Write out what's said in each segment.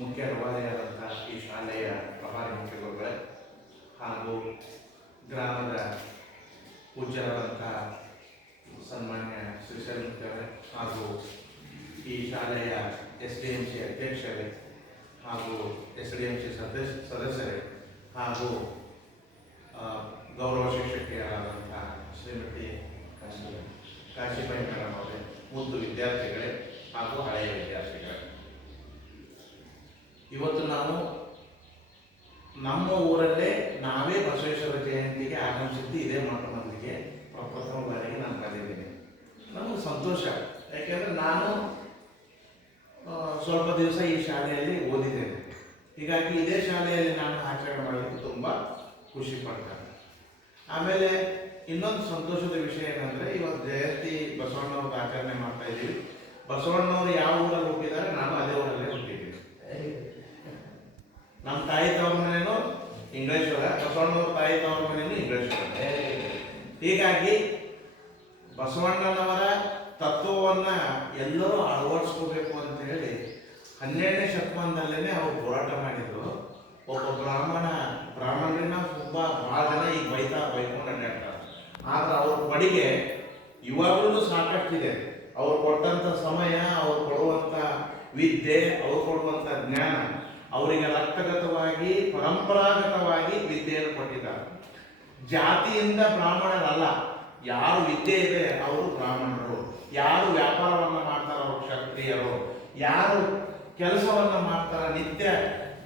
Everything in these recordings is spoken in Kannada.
ಮುಖ್ಯ ರೂವಾರಿಯಾದಂಥ ಈ ಶಾಲೆಯ ಪ್ರಭಾರಿ ಮುಖ್ಯ ಗುರುಗಳೇ ಹಾಗೂ ಗ್ರಾಮದ ಪೂಜ್ಯರಾದಂಥ ಸನ್ಮಾನ್ಯ ಶ್ರೀಶೈಲಮೂರ್ತಿಯವರೇ ಹಾಗೂ ಈ ಶಾಲೆಯ SDMC ಅಧ್ಯಕ್ಷರೇ ಹಾಗೂ SDMC ಸದಸ್ಯರೇ ಹಾಗೂ ಗೌರವ ಶಿಕ್ಷಕಿಯರಾದಂಥ ಶ್ರೀಮತಿ ಕಾಶಿಬಾಯಿ ಮೇಡಮ್ ಅವರೇ, ಮುದ್ದು ವಿದ್ಯಾರ್ಥಿಗಳೇ ಹಾಗೂ ಹಳೆಯ ವಿದ್ಯಾರ್ಥಿಗಳೇ, ಇವತ್ತು ನಾವು ನಮ್ಮ ಊರಲ್ಲೇ ನಾವೇ ಬಸವೇಶ್ವರ ಜಯಂತಿಗೆ ಆಗಮಿಸಿದ್ದು ಇದೇ ಮೊದಲಿಗೆ ಪ್ರಪ್ರಥಮ ಬಾರಿಗೆ ನಾನು ಕರೆದಿದ್ದೀನಿ. ನಮಗೆ ಸಂತೋಷ, ಯಾಕೆಂದರೆ ನಾನು ಸ್ವಲ್ಪ ದಿವಸ ಈ ಶಾಲೆಯಲ್ಲಿ ಓದಿದ್ದೇನೆ. ಹೀಗಾಗಿ ಇದೇ ಶಾಲೆಯಲ್ಲಿ ನಾನು ಆಚರಣೆ ಮಾಡಲಿಕ್ಕೆ ತುಂಬ ಖುಷಿ ಪಡ್ತೇನೆ. ಆಮೇಲೆ ಇನ್ನೊಂದು ಸಂತೋಷದ ವಿಷಯ ಏನಂದರೆ, ಇವತ್ತು ಜಯಂತಿ ಬಸವಣ್ಣವ್ರದ್ದು ಆಚರಣೆ ಮಾಡ್ತಾ ಇದ್ದೀವಿ. ಬಸವಣ್ಣವ್ರು ಯಾವ ಊರಲ್ಲಿ ಹುಟ್ಟಿದ್ದಾರೆ, ನಾನು ಅದೇ ಊರಲ್ಲೇ ಹುಟ್ಟಿದ್ದೀನಿ. ನಮ್ಮ ತಾಯಿ ತವ್ರ ಮನೇನು ಇಂಗ್ಲೇಶ್ವರ, ಬಸವಣ್ಣವ್ರ ತಾಯಿ ತವ್ರ ಮನೇನು ಇಂಗ್ಲೇಶ್ವರ. ಹೀಗಾಗಿ ಬಸವಣ್ಣನವರ ತತ್ವವನ್ನು ಎಲ್ಲರೂ ಅಳವಡಿಸ್ಕೋಬೇಕು ಅಂತ ಹೇಳಿ 12ನೇ ಶತಮಾನದಲ್ಲೇ ಅವರು ಹೋರಾಟ ಮಾಡಿದ್ರು. ಒಬ್ಬ ಬ್ರಾಹ್ಮಣರನ್ನ ತುಂಬ ಭಾಳ ಜನ ಈಗ ಬೈಕೊಂಡು ಅಡ್ಡಾಡ್ತಾರೆ. ಆದ್ರೆ ಅವ್ರ ಬಡಿಗೆ ಇವಾಗಲೂ ಸಾಕಷ್ಟಿದೆ. ಅವ್ರು ಕೊಟ್ಟಂಥ ಸಮಯ, ಅವ್ರು ಕೊಡುವಂಥ ವಿದ್ಯೆ, ಅವ್ರು ಕೊಡುವಂಥ ಜ್ಞಾನ ಅವರಿಗೆ ರಕ್ತಗತವಾಗಿ ಪರಂಪರಾಗತವಾಗಿ ವಿದ್ಯೆಯನ್ನು ಕೊಟ್ಟಿದ್ದಾರೆ. ಜಾತಿಯಿಂದ ಬ್ರಾಹ್ಮಣರಲ್ಲ, ಯಾರು ವಿದ್ಯೆ ಇದೆ ಅವರು ಬ್ರಾಹ್ಮಣರು, ಯಾರು ವ್ಯಾಪಾರವನ್ನು ಮಾಡ್ತಾರೋ ಅವರು ಕ್ಷತ್ರಿಯರು, ಯಾರು ಕೆಲಸವನ್ನು ಮಾಡ್ತಾರ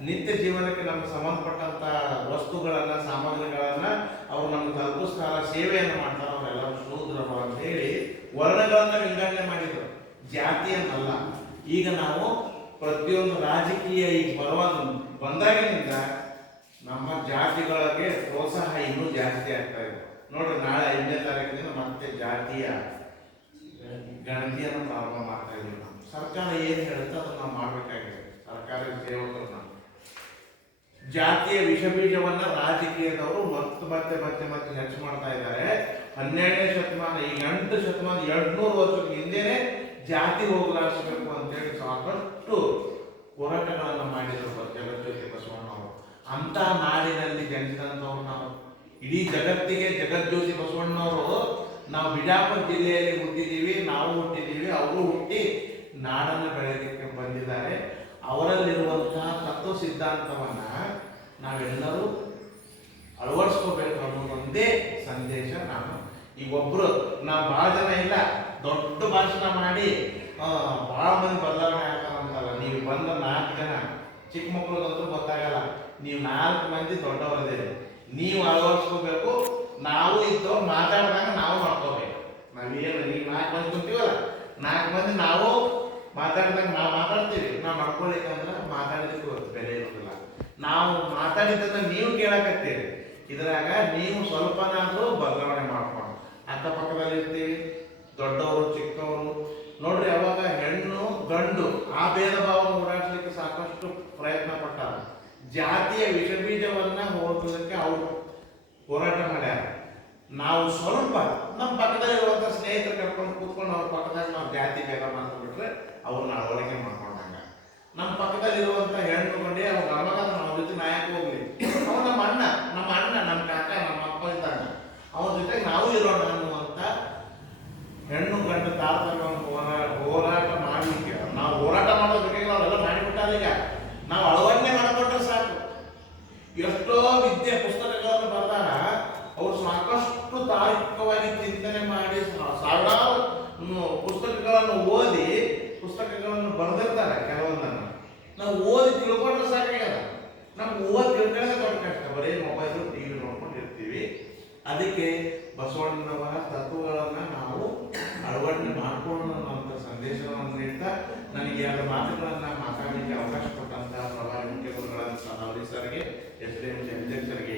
ನಿತ್ಯ ಜೀವನಕ್ಕೆ ನಮ್ಗೆ ಸಂಬಂಧಪಟ್ಟಂಥ ವಸ್ತುಗಳನ್ನು ಸಾಮಗ್ರಿಗಳನ್ನು ಅವರು ನಮ್ಗೆ ತಲುಪಿಸ್ತಾರ, ಸೇವೆಯನ್ನು ಮಾಡ್ತಾರೆ, ಅವರೆಲ್ಲರೂ ಶೂದ್ರರು ಅಂತ ಹೇಳಿ ವರ್ಣಗಳನ್ನು ವಿಂಗಡಣೆ ಮಾಡಿದರು, ಜಾತಿಯನ್ನಲ್ಲ. ಈಗ ನಾವು ಪ್ರತಿಯೊಂದು ರಾಜಕೀಯ ಈಗ ಬಂದಾಗಿನಿಂದ ನಮ್ಮ ಜಾತಿಗಳಿಗೆ ಪ್ರೋತ್ಸಾಹ ಇನ್ನೂ ಜಾಸ್ತಿ ಆಗ್ತಾ ಇದೆ. ನೋಡ್ರಿ, ನಾಳೆ 5ನೇ ತಾರೀಕಿನಿಂದ ಮತ್ತೆ ಜಾತಿಯ ಗಣತಿಯನ್ನು ಪ್ರಾರಂಭ ಮಾಡ್ತಾ ಇದ್ದೀವಿ. ನಾವು ಸರ್ಕಾರ ಏನು ಹೇಳುತ್ತೆ ಅದನ್ನು ನಾವು ಮಾಡಬೇಕಾಗಿದೆ. ಸರ್ಕಾರಿ ಸೇವಕರು ನಾವು ಜಾತಿಯ ವಿಷಬೀಜವನ್ನು ರಾಜಕೀಯದವರು ಮತ್ತೆ ಹೆಚ್ಚು ಮಾಡ್ತಾ ಇದ್ದಾರೆ. 12ನೇ ಶತಮಾನ, ಈಗ 8 ಶತಮಾನ 200 ವರ್ಷದ ಹಿಂದೆನೆ ಜಾತಿ ಹೋಗಲಾಡಿಸಬೇಕು ಅಂತೇಳಿ ಸಾಕಷ್ಟು ಹೋರಾಟಗಳನ್ನು ಮಾಡಿದರು ಜಗಜ್ಯೋತಿ ಬಸವಣ್ಣವರು. ಅಂಥ ನಾಡಿನಲ್ಲಿ ಜನಿಸಿದಂಥವ್ರು ನಾವು. ಇಡೀ ಜಗತ್ತಿಗೆ ಜಗಜ್ಯೋತಿ ಬಸವಣ್ಣವರು ನಾವು ಬಿಜಾಪುರ ಜಿಲ್ಲೆಯಲ್ಲಿ ಹುಟ್ಟಿದ್ದೀವಿ, ನಾವು ಹುಟ್ಟಿದ್ದೀವಿ, ಅವರು ಹುಟ್ಟಿ ನಾಡನ್ನು ಬೆಳೆಯಲಿಕ್ಕೆ ಬಂದಿದ್ದಾರೆ. ಅವರಲ್ಲಿರುವಂತಹ ತತ್ವ ಸಿದ್ಧಾಂತವನ್ನು ನಾವೆಲ್ಲರೂ ಅಳವಡಿಸ್ಕೋಬೇಕು ಅನ್ನೋದೊಂದೇ ಸಂದೇಶ. ಈಗ ಒಬ್ಬರು ನಾವು ಭಾಳ ಜನ ಇಲ್ಲ, ದೊಡ್ಡ ಭಾಷಣ ಮಾಡಿ ಭಾಳ ಮಂದಿ ಬದಲಾವಣೆ ಆಗ್ತಾರಂತಲ್ಲ. ನೀವು ಬಂದ 4 ಜನ ಚಿಕ್ಕ ಮಕ್ಕಳಿಗಂತೂ ಗೊತ್ತಾಗಲ್ಲ. ನೀವು 4 ಮಂದಿ ದೊಡ್ಡವರದೇವೆ, ನೀವು ಅಳವಡಿಸ್ಕೋಬೇಕು. ನಾವು ಇದ್ದವ್ರು ಮಾತಾಡಿದಾಗ ನಾವು ಮಾಡ್ಕೋಬೇಕು. ನಾವೇನು ನೀವು 4 ಮಂದಿ ಕುಂತೀವಲ್ಲ, 4 ಮಂದಿ ನಾವು ಮಾತಾಡಿದಾಗ ನಾವು ಮಾತಾಡ್ತೀವಿ. ನಾವು ಮಾಡ್ಕೊಳಿಕ್ಕಂದ್ರೆ ಮಾತಾಡಿದಕ್ಕೂ ಬೆಲೆ ಇರೋದಿಲ್ಲ. ನಾವು ಮಾತಾಡಿದ್ದನ್ನು ನೀವು ಕೇಳಕತ್ತೀರಿ, ಇದ್ರಾಗ ನೀವು ಸ್ವಲ್ಪನಾದರೂ ಬದಲಾವಣೆ ಮಾಡ್ಕೊಂಡು ಅಕ್ಕಪಕ್ಕದಲ್ಲಿ ಇರ್ತೀವಿ, ದೊಡ್ಡವರು ಚಿಕ್ಕವರು. ನೋಡ್ರಿ, ಅವಾಗ ಹೆಣ್ಣು ಗಂಡು ಆ ಭೇದ ಭಾವ ಓಡಾಡ್ಲಿಕ್ಕೆ ಸಾಕಷ್ಟು ಪ್ರಯತ್ನ ಪಟ್ಟಾರ. ಜಾತಿಯ ವಿಷಬೀಜವನ್ನ ಹೋಗೋದಕ್ಕೆ ಅವರು ಹೋರಾಟ ಮಾಡ್ಯಾರ. ನಾವು ಸ್ವಲ್ಪ ನಮ್ಮ ಪಕ್ಕದಲ್ಲಿರುವಂಥ ಸ್ನೇಹಿತರು ಕರ್ಕೊಂಡು ಕೂತ್ಕೊಂಡು ಅವ್ರ ಪಕ್ಕದಾಗ ನಾವು ಜಾತಿ ಭೇದ ಮಾಡ್ಕೊಂಡ್ಬಿಟ್ರೆ ಅವ್ರನ್ನ ಅಳವಡಿಕೆ ಮಾಡ್ಕೊಂಡಂಗ. ನಮ್ಮ ಪಕ್ಕದಲ್ಲಿರುವಂಥ ಹೆಣ್ಣು ಗಂಡಿ ಅವ್ರ ನಮಗ ಅವ್ರ ಜೊತೆ ನಾಯಕ ಹೋಗ್ಲಿ, ಅವ್ರು ನಮ್ಮ ಅಣ್ಣ, ನಮ್ಮ ಕಾಕ, ನಮ್ಮ ಅಪ್ಪ ಇದ್ದಾಗ ಅವನ ಜೊತೆ ನಾವು ಇರೋಣ ಅನ್ನುವಂಥ ಹೆಣ್ಣು ಗಂಡು ತಾರತಮ್ಯವನ್ನು ಹೋರಾಟ ಮಾಡಲಿಕ್ಕೆ ನಾವು ಹೋರಾಟ ಮಾಡೋ ಜೊತೆಗೆ ನಾವೆಲ್ಲ ಮಾಡಿಬಿಟ್ಟಾರ. ಈಗ ನಾವು ಅಳವಡಿಕೆ ಮಾಡಿಕೊಟ್ರೆ ಸಾಕು. ಎಷ್ಟೋ ವಿದ್ಯೆ ಪುಸ್ತಕಗಳನ್ನು ಬರೆದಾಗ ಅವರು ಸಾಕಷ್ಟು ತಾರ್ಕಿಕವಾಗಿ ಚಿಂತನೆ ಮಾಡಿ ಸಾವಿರಾರು ಪುಸ್ತಕಗಳನ್ನು ಓದಿ ಪುಸ್ತಕಗಳನ್ನು ಬರೆದಿರ್ತಾರೆ. ಕೆಲವೊಂದನ್ನು ನಾವು ಓದಿ ತಿಳ್ಕೊಂಡ್ರೆ ಸಾಕಾಗ್ಯದ. ನಮ್ಗೆ ಓದಿ ತಿಳ್ಕೊಳ್ಳೋದೇ ದೊಡ್ಡ ಕಷ್ಟ. ಬರೀ ಮೊಬೈಲು TV ನೋಡ್ಕೊಂಡಿರ್ತೀವಿ. ಅದಕ್ಕೆ ಬಸವಣ್ಣನವರ ತತ್ವಗಳನ್ನು ನಾವು ಅಳವಡಿಕೆ ಮಾಡಿಕೊಂಡು ಅನ್ನುವಂಥ ಸಂದೇಶವನ್ನು ನೀಡ್ತಾ ನನಗೆ 2 ಮಾತುಗಳನ್ನು ಮಾತಾಡಲಿಕ್ಕೆ ಅವಕಾಶ ಕೊಟ್ಟಂತಹ ಪ್ರಭಾರಿ ಮುಖ್ಯ ಗುರುಗಳಾದ ಸರ್ಗೆ, SDMC ಅಧ್ಯಕ್ಷರಿಗೆ